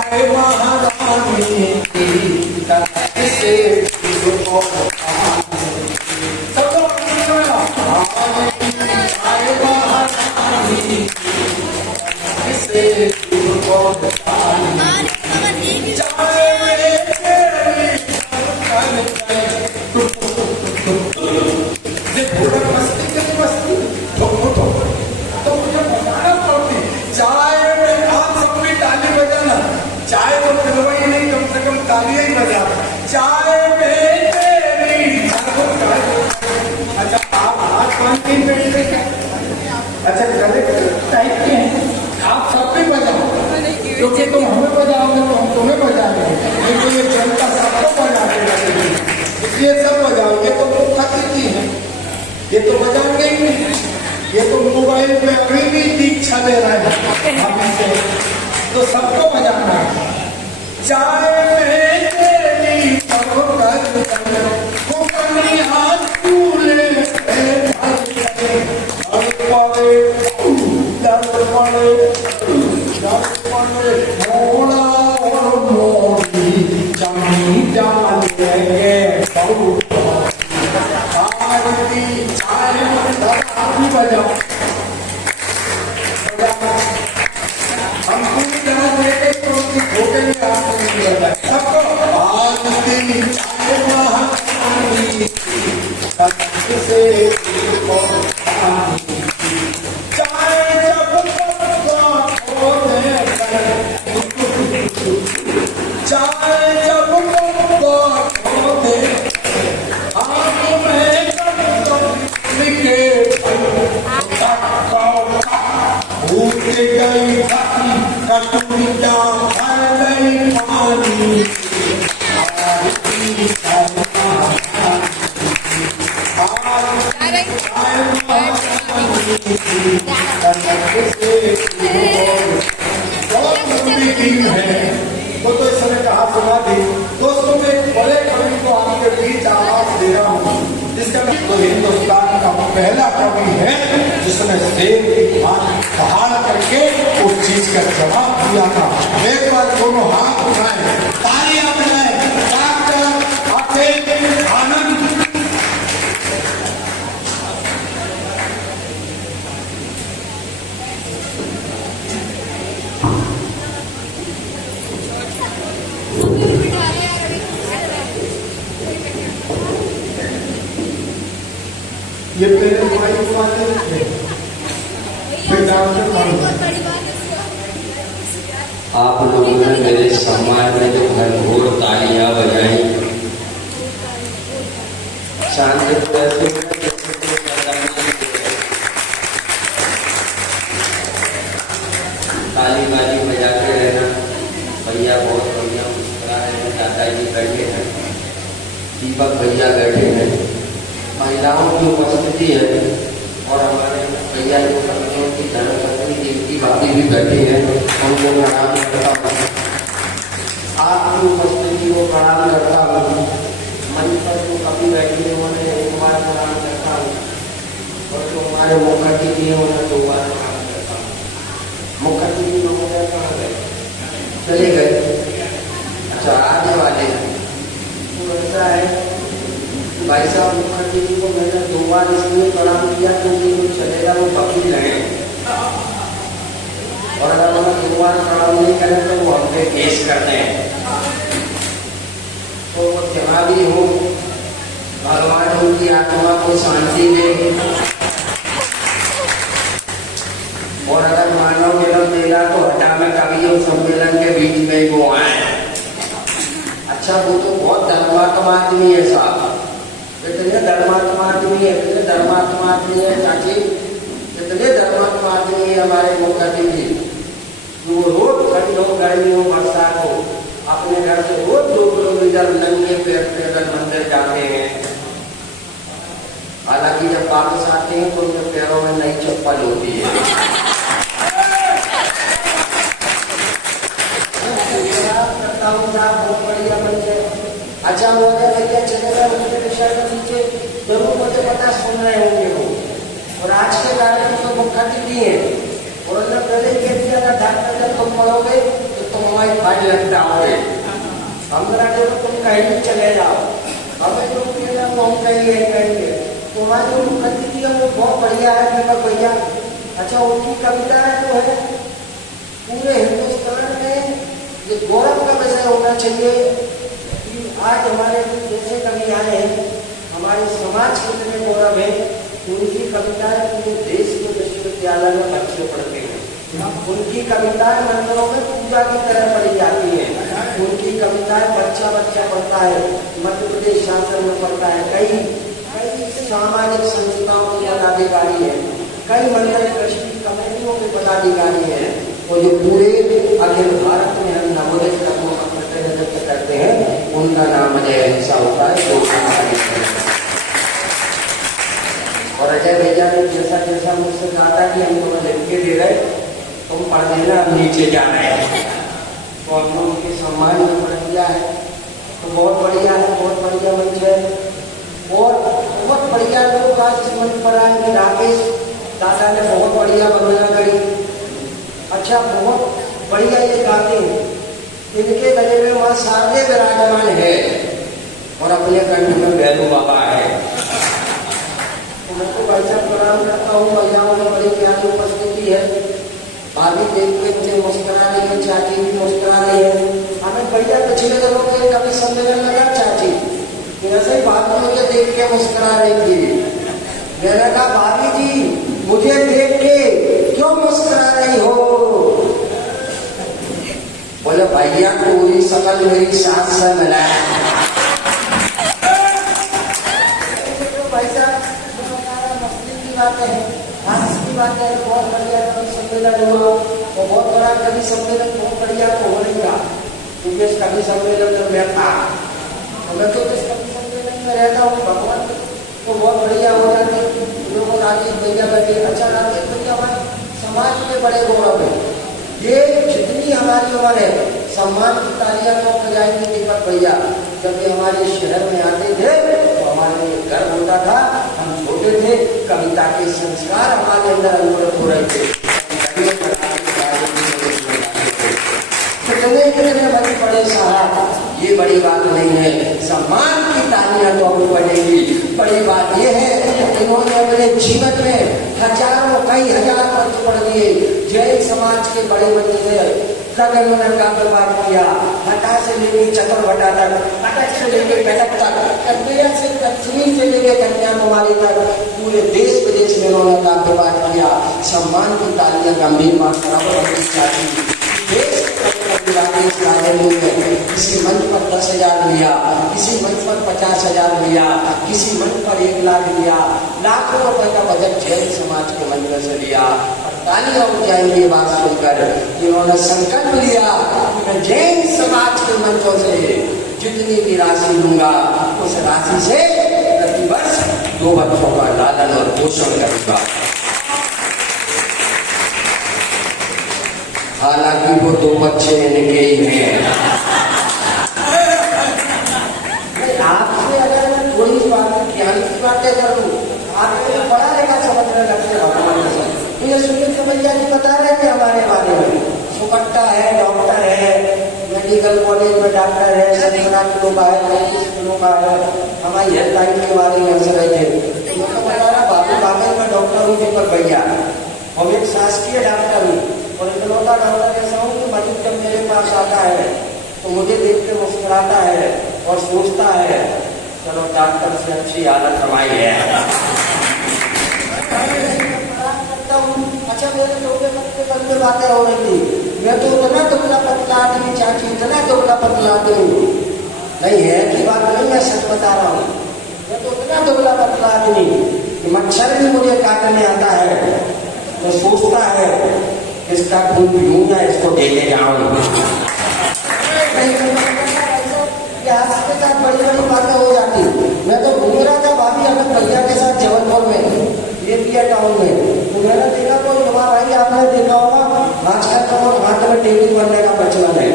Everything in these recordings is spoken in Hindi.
चाय महारानी की से अच्छा करेक्ट टाइप के हैं आप सब पे बजाओ क्योंकि तुम हमें बजाओगे तो हम तुम्हें बजाएंगे लेकिन ये जनता सबको बजाने लगेगी इसलिए सब बजाओगे तो वो खतरती है ये तो बजाएंगे ही नहीं ये तो मोबाइल पे अभी भी दीक्षा ले रहे हैं अभी से तो सबको बजाना है चाय में तेरी हाथ फूले मोड़ा और मोड़ी जमी डाल आरती चाय बजाओ हम पूरी तरह लेके तो होटल में आपको नहीं बजाए सबको आरती चाय महारानी से वो तो इस समय कहा सुना दी दोस्तों में बड़े कवि को आपके बीच आवाज दे रहा हूँ जिसका तो हिंदुस्तान का पहला कवि है जिसने शेर की पहाड़ करके उस चीज का जवाब दिया था एक बार दोनों हाथ उठाए तालियां बजाए आपके आनंद ये मेरे भाई वाले आप लोगों ने मेरे सम्मान में जो घनघोर तालियां बजाई शांत ताली बाली बजाते रहना भैया बहुत बढ़िया मुस्कुरा रहे हैं दादाजी बैठे हैं दीपक भैया बैठे हैं महिलाओं की उपस्थिति है और हमारे भैया जो कर्मियों की धर्मपत्नी देवती भाभी भी बैठी है उनको प्रणाम करता हूँ आपकी उपस्थिति को प्रणाम करता हूँ मंच पर जो कभी बैठी है उन्हें एक बार प्रणाम करता हूँ और जो हमारे मुखर्जी जी हैं उन्हें 2 बार प्रणाम करता हूँ मुखर्जी जी लोगों ने कहाँ गए चले गए अच्छा आने वाले हैं तो ऐसा है भाई साहब मुखर्जी जी को मैंने 2 बार इसलिए प्रणाम किया क्योंकि जो चलेगा वो वकील है और अगर हम 2 बार प्रणाम नहीं करें तो वो हम पे केस करते हैं तो वो त्योहारी हो भगवान उनकी आत्मा को शांति दे और अगर मानव जन्म देगा तो हटा में कवियों सम्मेलन के बीच में ही वो आए अच्छा वो तो बहुत धर्मात्मा आदमी है साहब इतने धर्मात्मा आदमी है इतने धर्मात्मा आदमी है चाची इतने धर्मात्मा आदमी है हमारे मुखर्जी जी जो रोज ठंड हो गर्मी हो बरसात हो अपने घर से रोज 2 किलोमीटर नंगे पैर पैदल मंदिर जाते हैं हालांकि जब वापस आते हैं तो उनके पैरों में नई चप्पल होती है बहुत बढ़िया बन गए अच्छा हो गया भैया चलेगा उनके विषय का नीचे जरूर मुझे पता सुन रहे होंगे वो और आज के कार्यक्रम तो मुखर्जी भी है और उन्होंने पहले कह दिया था डॉक्टर जब तुम पढ़ोगे तो तुम कमाई खाई लगता हो, हमरा जो तुम कहीं भी चले जाओ, हमें जो कहना वो हम कहेंगे। तुम्हारी जो मुखर्जी है वो बहुत बढ़िया है दीपक भैया। अच्छा, उनकी कविता है जो है पूरे हिंदुस्तान में ये गौरव का विषय होना चाहिए कि आज हमारे जैसे कवि आए हैं, हमारे समाज के लिए गौरव है। उनकी कविताएं पूरे देश के विश्वविद्यालय में बच्चे पढ़ते हैं। उनकी कविताएं मंदिरों में पूजा की तरह पढ़ी जाती है। उनकी कविताएं बच्चा पढ़ता है, मध्य प्रदेश शासन में पढ़ता है, कई सामाजिक संस्थाओं के पदाधिकारी है, कई मंदिर ट्रस्टी कमेटियों के पदाधिकारी है, और जो पूरे अखिल भारत में हम नवोदित कर्मों का प्रतिनिधित्व करते हैं, उनका नाम अजय अहिंसा होता है। और अजय भैया ने जैसा मुझसे कहा था कि हम तुम्हें लिख के दे रहे, तुम पढ़ देना, हम नीचे जा रहे हैं, तो हमने उनके सम्मान में पढ़ दिया है। तो बहुत बढ़िया है, बहुत बढ़िया मंच है, और बहुत बढ़िया लोग आज जीवन पर आएंगे। राकेश दादा ने बहुत बढ़िया वर्णना करी। अच्छा, बहुत बढ़िया ये गाते हैं। इनके गले में मां शारदे विराजमान है और अपने कंठ में भैरू बाबा है। तो मैं तो भाई साहब प्रणाम करता हूँ। महिलाओं में बड़ी प्यारी उपस्थिति है। भाभी देख के मुझे मुस्कुरा रही है, चाची भी मुस्कुरा रही है। हमें भैया पिछले दिनों के कभी सम्मेलन लगा चाची, वैसे ही भाभी मुझे देख के मुस्कुरा रही थी। मैंने कहा भाभी जी मुझे देख के क्यों मुस्कुरा रही हो? बोले भैया पूरी शकल मेरी सास से मिला है। भाई साहब मछली की बातें हैं, हाथ की बातें हैं। बहुत बढ़िया कवि सम्मेलन हुआ, और बहुत बड़ा कवि सम्मेलन बहुत बढ़िया तो हो रही था, क्योंकि इस कवि सम्मेलन में मैं था। मैं तो इस कवि सम्मेलन में रहता हूँ, भगवान तो बहुत बढ़िया हो जाते लोगों। राजेश भैया बैठे। अच्छा, राजेश भैया हमारे समाज के बड़े गौरव है। ये जितनी हमारी उम्र है, सम्मान की तालियां तो बजाएंगे दीपक भैया। जब ये हमारे शहर में आते थे तो हमारे लिए गर्व होता था। हम छोटे थे, कविता के संस्कार हमारे अंदर अंकुरित हो रहे थे। कितने बड़े बड़े साहब, ये बड़ी बात नहीं है। सम्मान की तालियां तो हम बजेंगी। बड़ी बात यह है इन्होंने अपने जीवन में हजारों कई हजार मंच पढ़ दिए। जैन समाज के बड़े मंच से कल उन्होंने काव्य पाठ किया, हटा से लेकर चक्रभटा तक, अटक से लेकर कटक तक, कन्या से कश्मीर से लेकर कन्याकुमारी तक पूरे देश विदेश में उन्होंने काव्य पाठ किया। सम्मान की तालियां गंभीर बात बराबर होनी चाहिए। किसी मंच पर 10,000 लिया, किसी मंच पर 50,000 लिया, किसी मंच पर 1 लाख लिया, लाखों रुपए का बजट जैन समाज के मंच में से लिया। और तालियां उठ जाएंगी बात सुनकर। इन्होंने संकल्प लिया कि मैं जैन समाज के मंचों से जितनी भी राशि लूंगा, उस राशि से प्रतिवर्ष 2 बच्चों का लालन और पोषण करूंगा। हालांकि वो 2 बच्चे इनके ही हैं। आपसे अगर मैं थोड़ी सी बात ज्ञान की बातें कर दूं, आप पढ़ा लिखा समझने लगते हैं। तो ये सुनील समैया जी बता रहे थे हमारे बारे में। सुकट्टा है, डॉक्टर है, मेडिकल कॉलेज में डॉक्टर है, 17 किलो का है, 35 किलो का है। हमारी हेल्पलाइन के बारे में हंस रहे थे। तो बता रहा बाबू मैं डॉक्टर हूँ दीपक भैया, और एक शासकीय डॉक्टर हूँ, और इकलौता डॉक्टर ऐसा हूँ कि मरीज जब मेरे पास आता है तो मुझे देख के मुस्कुराता है और सोचता है चलो डॉक्टर से अच्छी हालत हमारी है। अच्छा, मेरे लोग बातें हो रही थी। मैं तो इतना दुबला पतला आदमी चाची, इतना दुबला पतला आदमी नहीं है कि बात नहीं, मैं सच बता रहा हूँ। मैं तो इतना दुबला पतला आदमी कि मच्छर भी मुझे काटने आता है तो सोचता है इसका खून पीऊँ या इसको देके जाऊँ। के साथ बड़ी बड़ी बातें हो जाती। मैं तो घूम रहा था भाभी अमित भैया के साथ जबलपुर में, एपीए टाउन में। तो मैंने देखा तो युवा भाई आपने देखा होगा आजकल तो हाथ में टेटू बनने का प्रचलन है।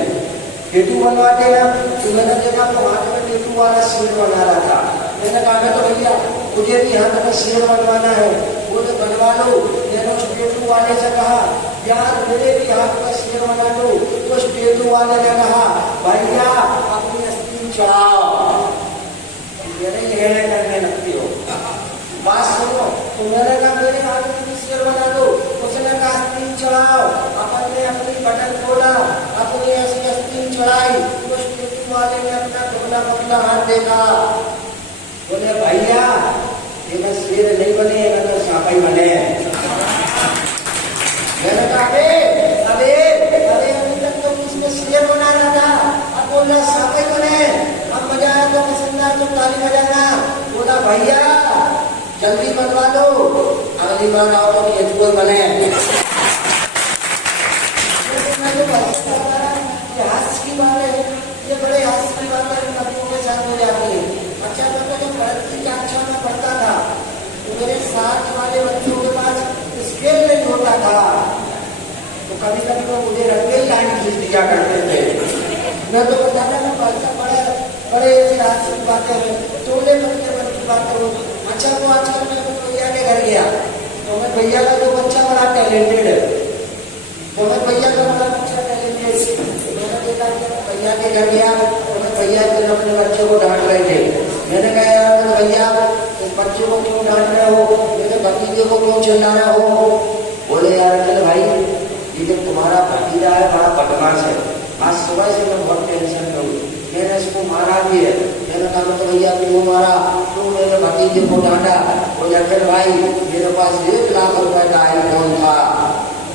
टेटू बनवाते ना, तो मैंने देखा तो हाथ में टेटू वाला शेर बना रहा था। मैंने कहा तो भैया मुझे भी हाथ में शेर बनवाना है, वो तो बनवा लो। मैंने टेटू वाले से कहा यार मेरे भी हाथ में शेर बना दो। तो स्टेटू वाले ने कहा भैया अपनी अस्तीन चढ़ाओ। मेरे हेड़े करने लगती हो, बात सुनो। तो मैंने कहा मेरे आदमी की शेर बना दो। उसने कहा अस्तीन चढ़ाओ। अपन ने अपनी बटन खोला, अपनी ऐसी अस्तीन चढ़ाई। तो स्टेटू वाले ने अपना टुकड़ा पतला हाथ देखा, बोले भैया ये मैं शेर नहीं बने, मैं तो सांपा बने। मैंने कहा अरे अभी तक तो किसने शेर बना रहा था, अब बोल रहा सांपा बने। अब मजा आया तो पसंद तो ताली बजाना। बोला भैया जल्दी बनवा दो, अगली बार आओ तो केचुए बने। हास्य की बात है, ये बड़े हास्य की बात है, बच्चों के साथ हो जाती है। अच्छा बच्चा जब गणित की कक्षा में पढ़ता था तो मेरे साथ वाले बच्चों के पास स्केल नहीं होता था, तो कभी कभी वो मुझे रंगे लाइन खींच दिया करते थे। मैं तो बताता मैं बच्चा बड़े ऐसी हास्य की बातें हैं, चोले बच्चे की बात करूँ। अच्छा तो आजकल मैं भैया के घर गया तो मैं भैया का तो बच्चा बड़ा टैलेंटेड है, तो मैं भैया का बड़ा बच्चा टैलेंटेड। मैंने देखा कि भैया के घर गया तो मैं भैया फिर अपने बच्चे को डांट रहे थे। मैंने कहा यार भैया इस बच्चे को क्यों डांट रहे हो, मेरे भतीजे को क्यों चिल्ला रहे हो। बोले यार अखिल भाई ये जो तुम्हारा भतीजा है बड़ा बदमाश है, आज सुबह से मैं बहुत टेंशन में हूँ, मैंने इसको मारा भी है। मैंने कहा तो भैया क्यों मारा, क्यों मेरे भतीजे को डांटा। बोले अखिल भाई मेरे पास 1 लाख रुपए का आईफोन था,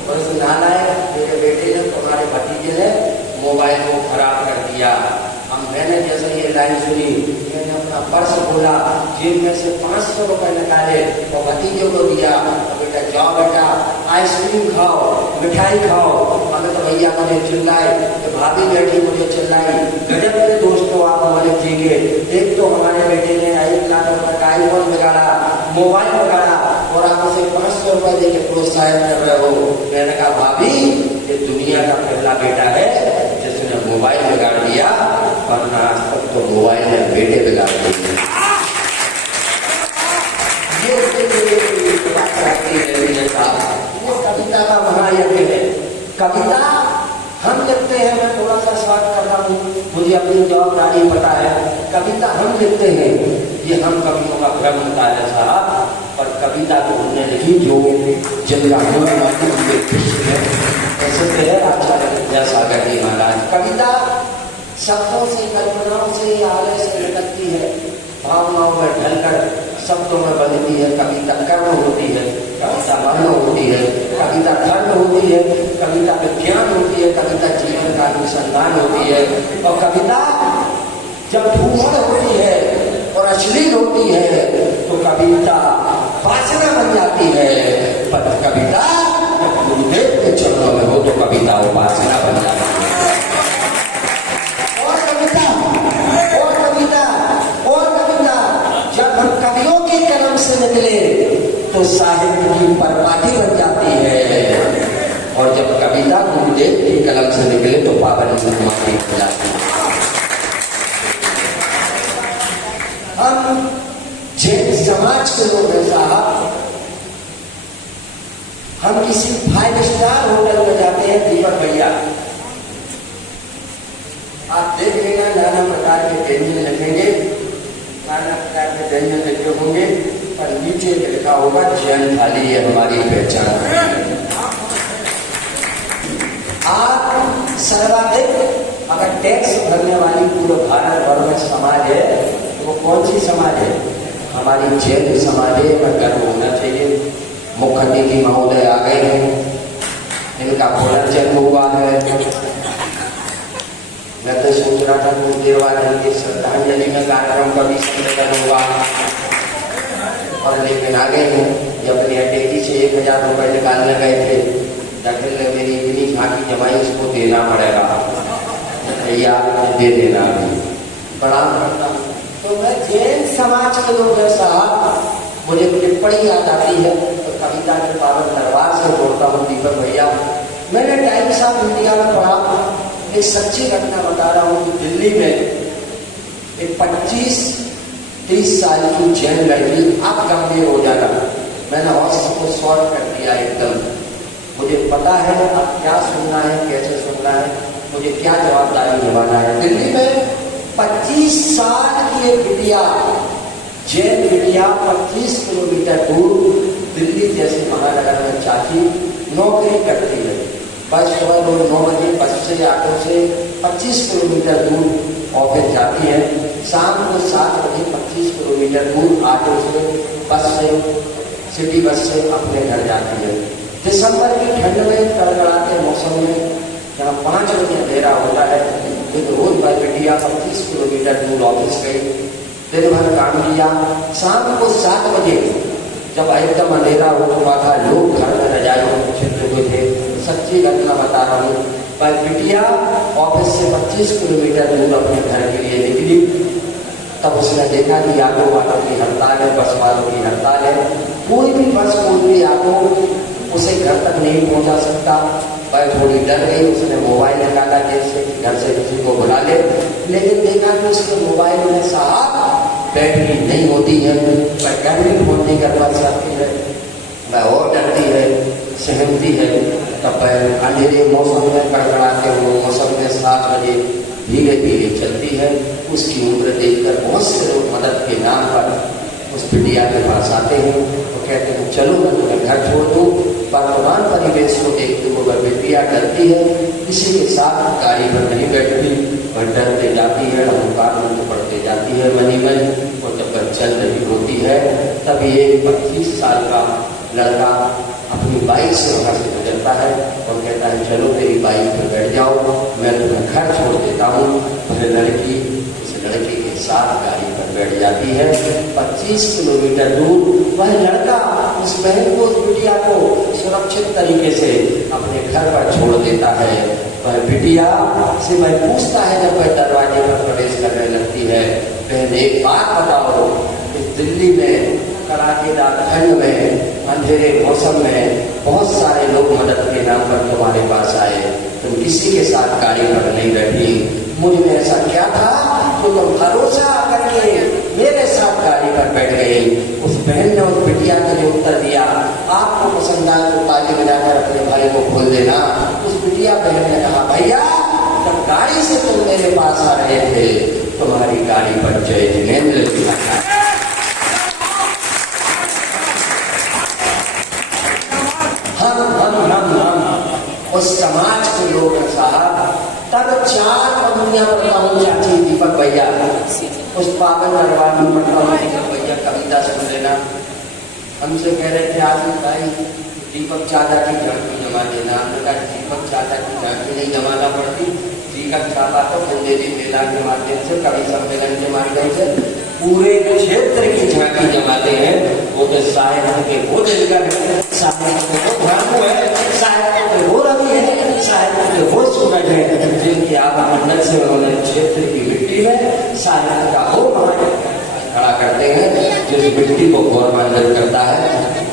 और उस नालायक मेरे बेटे ने तुम्हारे भतीजे ने मोबाइल को खराब कर दिया। अब मैंने जैसे ये लाइन सुनी, मैंने अपना पर्स खोला, जेब में से 500 रुपए निकाले और भतीजे को दिया। तो बेटा जाओ बेटा आइसक्रीम खाओ, मिठाई खाओ। मगर तो भैया मुझे चिल्लाए, तो भाभी बैठी मुझे चिल्लाई। गजब के दोस्तों आप हमारे जीगे, एक तो हमारे बेटे ने 1 लाख रुपए का आईफोन बिगाड़ा, मोबाइल बिगाड़ा, और आप उसे 500 रुपए देके प्रोत्साहित कर रहे हो। मैंने कहा भाभी ये दुनिया का पहला बेटा है जिसने मोबाइल बिगाड़ दिया, वरना आज तक तो मोबाइल ने बेटे बिगाड़ दिए। कविता का महायज्ञ है। कविता हम लिखते हैं, मैं थोड़ा सा स्वागत कर रहा हूँ, मुझे अपनी जवाबदारी पता है। कविता हम लिखते हैं, ये हम कवियों का भ्रम होता है साहब। पर कविता तो हमने लिखी जो जिनका उनके कृष्ण है, ऐसे थे आचार्य विद्यासागर जी महाराज। कविता शब्दों से, कल्पनाओं से, आलय से निकलती है, भावनाओं में ढलकर शब्दों में बदलती है। कविता कर्म होती है, कविता वर्ण होती है, कविता धर्म होती है, कविता विज्ञान होती है, कविता जीवन का अनुसंधान होती है। और कविता जब धूमड़ होती है और अश्लील होती है तो कविता वासना बन जाती है। पर कविता गुरुदेव के चरणों में हो तो कविता उपासना बन जाती है। और कविता जब हम कवियों के कलम से निकले तो साहित्य की परमाटी बन जाती है, और जब कविता गुरुदेव के कलम से निकले तो पावन समाधि बन जाती है। हम जैन समाज के लोग हैं साहब, हम किसी 5 स्टार होटल में जाते हैं, दीपक भैया आप देख लेना, नाना प्रकार के व्यंजन लिखेंगे, नाना प्रकार के व्यंजन लिखे होंगे, पर नीचे लिखा होगा जैन थाली है हमारी पहचान। आप सर्वाधिक अगर टैक्स भरने वाली पूरे भारत भर में समाज है तो वो कौन सी समाज है? हमारी जैन समाज है। मैं गर्व होना चाहिए। मुख्य अतिथि महोदय आ गए हैं, इनका पुनर्जन्म हुआ है। मैं तो सोच रहा था कुछ देर बाद इनकी श्रद्धांजलि में कार्यक्रम का भी संचालन हुआ, और लेकिन आ गए हैं। ये अपनी अटेची से 1000 रुपये निकालने गए थे, दखिल ने मेरी इतनी झांकी जमाई, उसको देना पड़ेगा, भैया दे देना। बड़ा तो मैं जैन समाज के लोग हैं साहब, मुझे टिप्पणी याद आती है तो कविता के पावन दरबार से जोड़ता हूँ दीपक भैया। मैंने टाइम्स ऑफ इंडिया में पढ़ा, एक सच्ची घटना बता रहा हूँ कि दिल्ली में एक 25-30 साल की जैन लड़की, आप गंभीर हो जाना, मैंने हौसले को सॉल्व कर दिया एकदम। मुझे पता है अब क्या सुनना है, कैसे सुनना है, मुझे क्या जवाबदारी निभाना है। दिल्ली में 25 साल की एक बिटिया, जैन बिटिया 25 किलोमीटर दूर दिल्ली जैसे महानगर में चाची नौकरी करती है। बस सुबह रोज 9 बजे बस से ऑटो से 25 किलोमीटर दूर ऑफिस जाती है, शाम को 7 बजे 25 किलोमीटर दूर ऑटो से बस से सिटी बस से अपने घर जाती है। दिसंबर की ठंड में कड़कड़ाते मौसम में जहाँ 5 बजे अंधेरा होता है, लेकिन रोज भाई बिटिया 25 किलोमीटर दूर ऑफिस गई, दिन भर काम किया, शाम को 7 बजे जब एकदम अंधेरा हो चुका था, लोग घर में रजाइयों में छिपे हुए थे, सच्ची घटना बता रहा हूँ, भाई बिटिया ऑफिस से 25 किलोमीटर दूर अपने घर के लिए निकली। तब उसने देखा कि ऑटो वालों की हड़ताल है, बस वालों की हड़ताल है, कोई भी बस कोई भी ऑटो उसे घर तक नहीं पहुंचा सकता। वह थोड़ी डर गई, उसने मोबाइल निकाला जैसे घर से किसी को बुला ले, लेकिन देखा कि उसके मोबाइल में साहब बैटरी नहीं होती है। वह घर भी फोन नहीं कर सकती है, वह और डरती है, सहमती है। तब वह अंधेरे मौसम में कड़कड़ाते हुए मौसम में 7 बजे धीरे धीरे चलती है। उसकी उम्र देखकर बहुत से लोग मदद के नाम पर उस बिटिया के पास आते हैं, तो कहते हैं चलो मैं तुम्हें घर छोड़ दूँ। वर्तमान परिवेश को देखते हुए वह बिटिया डरती है, किसी के साथ गाड़ी पर नहीं बैठती, वह डरते जाती है, अहंकार में पड़ते जाती है मनी मन। और जब वह चल रही होती है तब ये 25 साल का लड़का अपनी बाइक से वहाँ से गुजरता है और कहता है चलो मेरी बाइक पर बैठ जाओ, मैं तुम्हें घर छोड़ देता हूँ। वह लड़की उस लड़के के साथ गाड़ी पर बैठ जाती है। 25 किलोमीटर दूर वह लड़का उस बहन को, उस बिटिया को सुरक्षित तरीके से अपने घर पर छोड़ देता है। वह बिटिया से वह पूछता है जब वह दरवाजे पर प्रवेश करने लगती है, बहन एक बात बताओ, इस दिल्ली में कड़ाकेदार ठंड में अंधेरे मौसम में बहुत सारे लोग मदद के नाम पर तुम्हारे पास आए, तुम किसी के साथ गाड़ी पर नहीं बैठी, मुझ में ऐसा क्या था तो तुम भरोसा करके मेरे साथ गाड़ी पर बैठ गई। उस बहन ने उस बिटिया के लिए उत्तर दिया, आपको पसंद आए तो ताली बजाकर अपने भाई को खोल देना। उस बिटिया बहन ने कहा, भैया जब गाड़ी से तुम मेरे पास आ रहे थे, तुम्हारी गाड़ी पर जय जिनेंद्र लिखा था। हम उस समाज के लोग साहब तब 4 पंक्तियां पढ़ता हूँ चाची दीपक भैया, उस पावन दरबार में पढ़ता हूँ दीपक भैया कविता सुन लेना। हमसे कह रहे थे आसिफ भाई दीपक चाचा की झांकी जमा देना, हमने कहा दीपक चाचा की झांकी नहीं जमाना पड़ती, दीपक चाचा तो बुंदेली मेला के माध्यम से, कवि सम्मेलन के माध्यम से पूरे क्षेत्र की झांकी जमाते हैं। वो तो साहित्य के वो दिलकर साहित्य के वो भानु है, साहित्य के वो रवि है, साहित्य के वो सूरज है, जिनकी आवामंडल से उन्होंने क्षेत्र की मिट्टी में साहित्य का वो खड़ा करते हैं, जिस मिट्टी को गौरवान्वित करता है।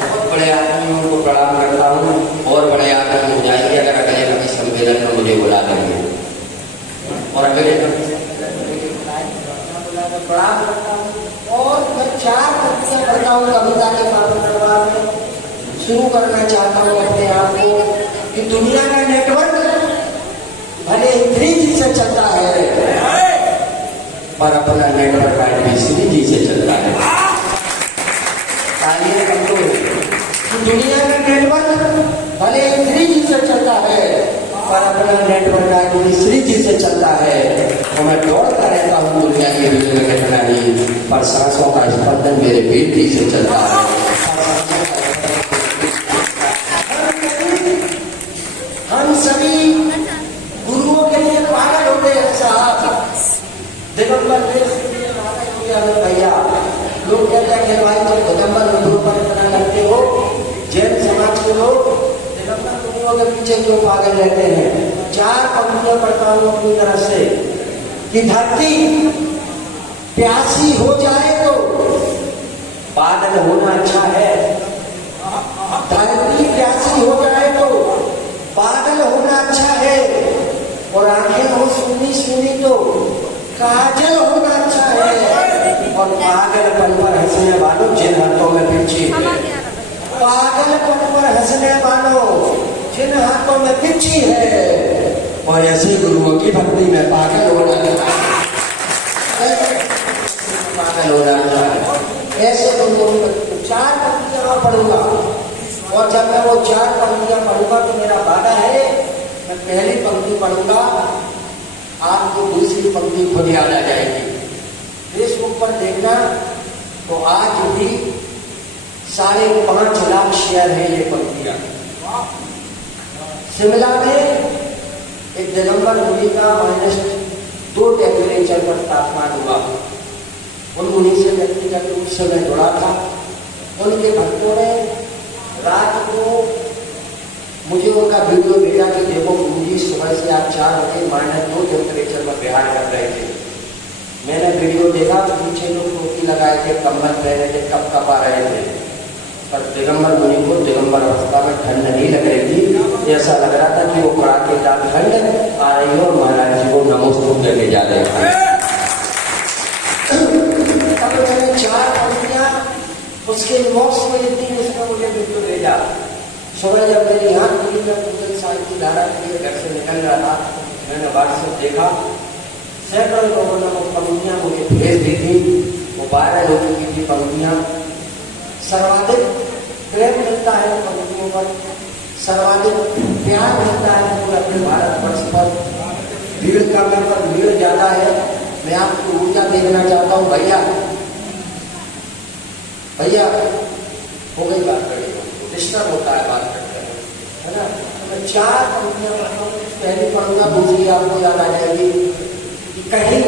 बहुत बड़े आदमियों को प्रणाम करता हूँ, और बड़े आदमी हो जाएंगे अगर अगले कभी सम्मेलन में मुझे बुला लेंगे। और अगले प्रणाम करता हूँ और मैं 4 पंक्तियां पढ़ता हूँ कविता के पावन दरबार में। शुरू करना चाहता हूँ अपने आप को कि दुनिया का नेटवर्क भले 3G से चलता है, पर अपना नेटवर्क IPCD से चलता है। दुनिया का नेटवर्क भले 3G से चलता है, पर अपना नेटवर्क IPCD से चलता है। और मैं दौड़ता रहता हूँ दुनिया के बीच में कितना ही, पर सांसों का स्पंदन मेरे बेटी से चलता है। हम सभी गुरुओं के लिए पागल होते हैं साहब, दिगंबर देश के लिए पागल हो गया भैया। लोग कहते हैं कि भाई तुम दिगंबर गुरुओं पर इतना लगते हो, जैन समाज के लोग दिगंबर गुरुओं के पीछे क्यों पागल रहते हैं। 4 पंक्तियां पढ़ता हूँ अपनी तरफ से कि धरती प्यासी हो जाए तो बादल होना अच्छा है, धरती प्यासी हो जाए तो बादल होना अच्छा है, और आंखें हो सुनी सुनी तो काजल होना अच्छा है, और पागलपन पर हंसने वालों जिन हाथों में पीछे, पागलपन पर हंसने वालों जिन हाथों में बिच्छी है और ऐसे गुरुओं की भक्ति में पागल हो रहा पागल हो रहा है। ऐसे गुरुओं में 4 पंक्तियां और पढ़ूंगा, और जब मैं वो 4 पंक्तियां पढ़ूंगा तो मेरा वादा है मैं पहली पंक्ति पढ़ूंगा, आपको दूसरी पंक्ति खुद याद आ जाएगी। फेसबुक पर देखना तो आज भी 5.5 लाख शेयर है ये पंक्तियां। शिमला में एक दिगंबर मुनि का -2 टेम्परेचर पर तापमान हुआ। उन मुनि से व्यक्ति जब उस समय जुड़ा था, उनके भक्तों ने रात को मुझे उनका वीडियो भेजा कि देखो गुरुजी सुबह से आप 4 बजे -2 टेम्परेचर पर विहार कर रहे थे। मैंने वीडियो देखा, पीछे लोग टोपी लगाए थे, कम्बल पहने थे, कप कपा रहे थे, पर दिगंबर मुनि को दिगंबर अवस्था में ठंड नहीं लग रही थी। ऐसा लग रहा था कि वो कड़ाकेदार ठंड आ रही हो और महाराज जी को नमोस्तुत करके जा रहे हैं। तब मैंने 4 पंक्तियां उसके इनबॉक्स में लिखी, उसने मुझे वीडियो भेजा। सुबह जब मेरी आँख खुली, मैं पूजन साहिब की धारा के लिए घर से निकल रहा था, मैंने व्हाट्सएप देखा, सैकड़ों लोगों ने वो पंक्तियां मुझे भेज दी थी। वो वायरल हो चुकी थी पंक्तियां। सर्वाधिक प्रेम मिलता है पंक्तियों पर, सर्वाधिक प्यार मिलता है पूरे भारतवर्ष पर। भीड़ कम है पर भीड़ ज्यादा है। मैं आपको ऊर्जा देखना चाहता हूँ। भैया भैया हो गई बात करें, डिस्टर्ब होता है बात करते हैं, है ना। तो मैं 4 पंक्तियां पढ़ता हूँ, पहली पढ़ूंगा, दूसरी आपको याद आ जाएगी। कहीं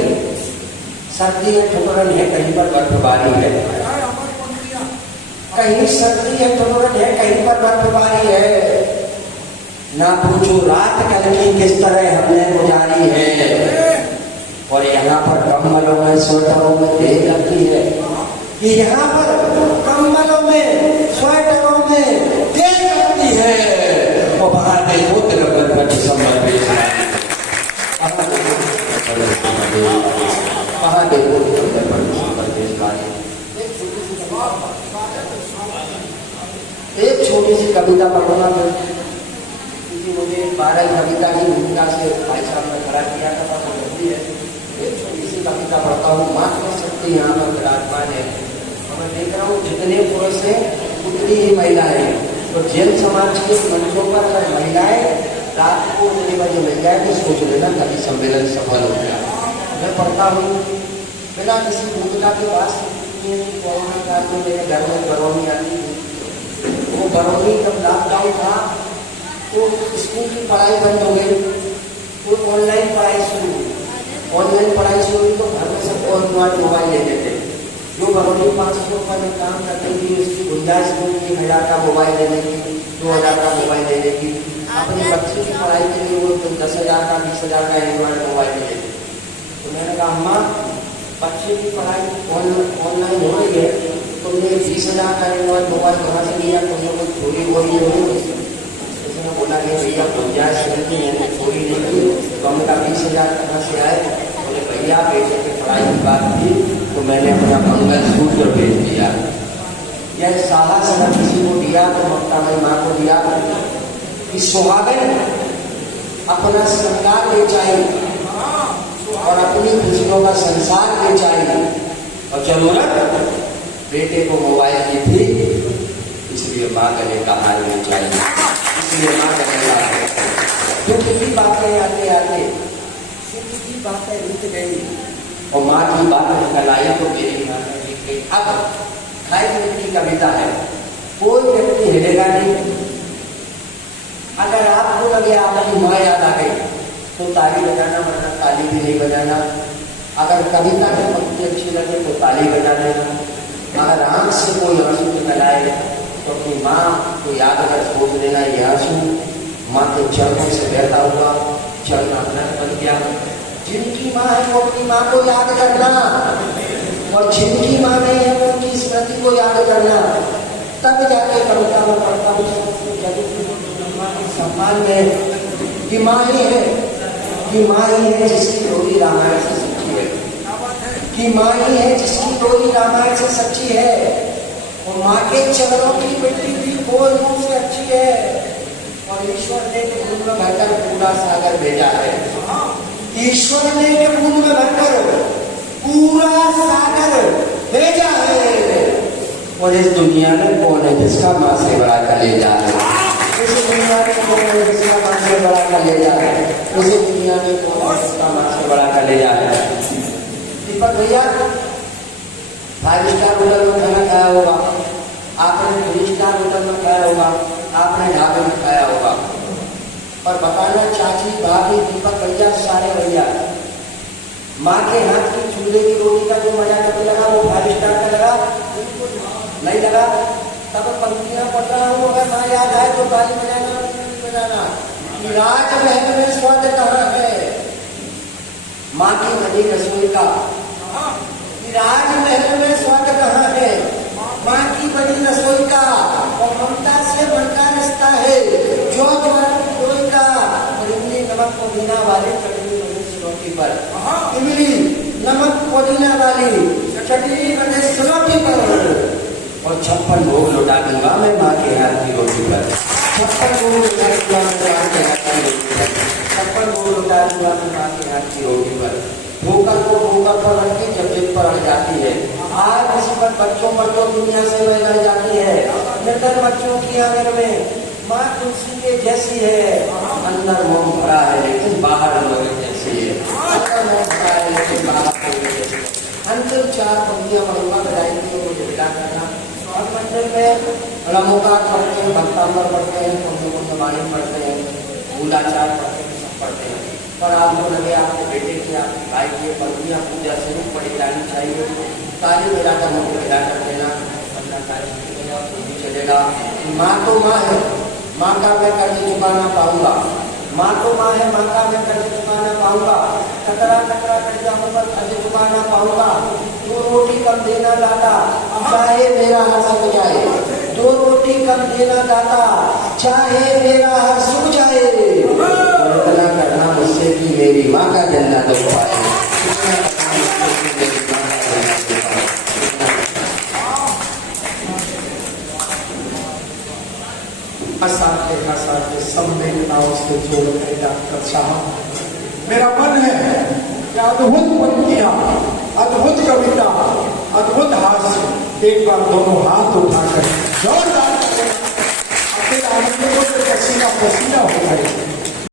सर्दी है, ठुकरन है, कहीं पर बर्फबारी है, कहीं सर्दी है, ठुकरन है, कहीं पर बर्फबारी है। ना पूछो रात कल की किस तरह हमने गुजारी है, और यहाँ पर कम्बलों में स्वेटरों में देर लगती है। कि यहाँ पर कम्बलों में स्वेटरों में देर लगती है, और बाहर देखो तिरंगन पर दिसंबर में वहां देखो एक छोटी सी कविता पढ़ूंगा मैं, क्योंकि मुझे 12 कविता की भूमिका से भाई साहब ने खड़ा किया था, तो जल्दी है। एक छोटी सी कविता पढ़ता हूँ। मात्र शक्ति यहाँ पर विराजमान है। मैं देख रहा हूँ जितने पुरुष हैं उतनी ही महिलाएं। तो जैन समाज के मंचों पर अगर महिलाएं रात को 9 बजे मिल जाए तो सोच लेना कभी सम्मेलन सफल हो गया। मैं पढ़ता हूँ बिना किसी भूमिका के पास। कोरोना काल में मेरे घर में बरौनी आती थी। वो बरौनी जब लॉकडाउन था तो स्कूल की पढ़ाई बंद हो गई, तो ऑनलाइन पढ़ाई शुरू हुई। ऑनलाइन पढ़ाई शुरू हुई तो घर में सबको एंड्रॉइड मोबाइल ले लेते। जो बरौनी 500 रुपये में काम करती थी, उसकी गुंजाइश को 1000 का मोबाइल लेने की, 2000 का मोबाइल लेने की। अपने बच्चे की पढ़ाई के लिए वो 10,000 का 20,000 का एंड्रॉइड मोबाइल ले लेते। तो मैंने कहा अम्मा बच्चे की पढ़ाई ऑनलाइन हो रही है, तुमने 20,000 का एंड्रॉइड मोबाइल कहाँ से लिया? तुमने कोई चोरी वोरी हो रही? उसने बोला कि भैया गुंजाइश नहीं, मैंने चोरी नहीं की। तो हमने कहा 20,000 कहाँ से आए? बोले भैया बेटे की पढ़ाई की बात थी तो मैंने अपना मंगलसूत्र भेज दिया। यह साहस अगर किसी को दिया तो ममता मई माँ को दिया कि सुहागन अपना श्रृंगार बेचाई और अपनी खुशियों का संसार बेचाई, और जरूरत बेटे को मोबाइल की थी, इसलिए माँ गले का हार बेचाई, इसलिए माँ गले का दुख की बातें आते आते सुख की बातें रुक गई, और माँ की बात निकल आई तो मेरी माँ ने लिख गई। अब खाई की कविता है, कोई व्यक्ति हिलेगा नहीं। अगर आपको लगे आपकी माँ याद आ गई तो ताली बजाना, वरना ताली भी नहीं बजाना। अगर कविता की पंक्ति अच्छी लगे तो ताली बजा देना। अगर आंख से कोई आंसू निकल आए तो अपनी माँ को याद कर सोच लेना ये आंसू माँ के चरणों से बहता हुआ चरण अपना बन गया। जिनकी माँ है वो अपनी माँ को याद करना, और जिनकी माँ नहीं है उनकी स्मृति को याद करना। तब जाके कविता में पढ़ता हूँ सम्मान में कि माँ ही है, कि माँ ही है जिसकी डोरी रामायण से सच्ची है, कि माँ ही है जिसकी डोरी रामायण से सच्ची है। और माँ के चरणों की मिट्टी भी कोई रूप से अच्छी है, और और ईश्वर ने एक बूंद में भरकर पूरा सागर भेजा है। ईश्वर ने एक बूंद में भरकर पूरा सागर भेजा है। और इस दुनिया में कौन है जिसका माँ से बड़ा कलेजा है? इस दुनिया में कौन है जिसका माँ से बड़ा कलेजा है? इस दुनिया में कौन है जिसका माँ से बड़ा कलेजा है? दीपक भैया 5 स्टार होटल में खाना खाया होगा आपने, 3 स्टार होटल में खाया होगा आपने, ढाबे में खाया होगा, पर बताना चाची भाभी दीपक भैया सारे भैया माँ के हाथ की चूल्हे की रोटी का जो मजा कभी लगा वो 5 स्टार का लगा नहीं लगा? तब पंक्तियां पढ़ रहा हूँ, अगर माँ याद आए तो ताली बजाना। राजमहल में स्वाद कहाँ है माँ की बनी रसोई का? राजमहल में स्वाद कहाँ है माँ की बनी रसोई का? और ममता से बनता रिश्ता है जो तुम्हारी कोई का। और इमली नमक पुदीना वाली चटनी बनी रोटी पर, इमली नमक पुदीना वाली चटनी बने रोटी पर। और 56 भोग लौटा दूंगा मैं माँ के हाथ की रोटी पर। 56 भोग लौटा दूंगा मैं माँ के हाथ की रोटी पर। 56 भोग लौटा दूंगा मैं माँ के हाथ की रोटी पर। ठोकर को ठोकर पर रख के जब जिद पर अड़ जाती है। आज मुसीबत बच्चों पर तो दुनिया से लड़ जाती है। निर्धन बच्चों की आंगन में माँ तुलसी के जैसी है। अंदर मोम भरा है लेकिन बाहर लोहे जैसी है। अंदर मोम भरा है लेकिन बाहर लोहे जैसी है। अंतिम 4 पंक्तियां मरुआ बजाएंगे मुझे विदा करना। और मंदिर में रमोका पढ़ते हैं, भक्तांबर पढ़ते हैं, कुंडवाणी पढ़ते हैं, मूलाचार पढ़ते हैं, सब पढ़ते हैं। पर आपको लगे आपके बेटे की आपके भाई की पंक्तियां पूजा स्वरूप पढ़ी जानी चाहिए। ताली बजाकर मुझे विदा कर देना। अपना कार्य चलेगा। माँ तो माँ है, माँ का मैं कर्ज चुकाना पाऊंगा। माँ तो माँ है, माँ का मैं कर्ज चुकाना पाऊंगा। कतरा कतरा कर जाऊँ पर कर्ज चुकाना पाऊंगा। 2 रोटी कम देना दाता चाहे मेरा हर सूख जाए। 2 रोटी कम देना दाता चाहे मेरा हर सूख जाए। और इतना करना मुझसे कि मेरी माँ का जन्नत हो पाए। असाध्य संवेदनाओं से जोड़ते डॉक्टर साहब। मेरा मन है कि अद्भुत पंक्तियां, अद्भुत कविता, अद्भुत हास्य एक बार दोनों हाथ उठाकर जोरदार पसीना पसीना हो गए।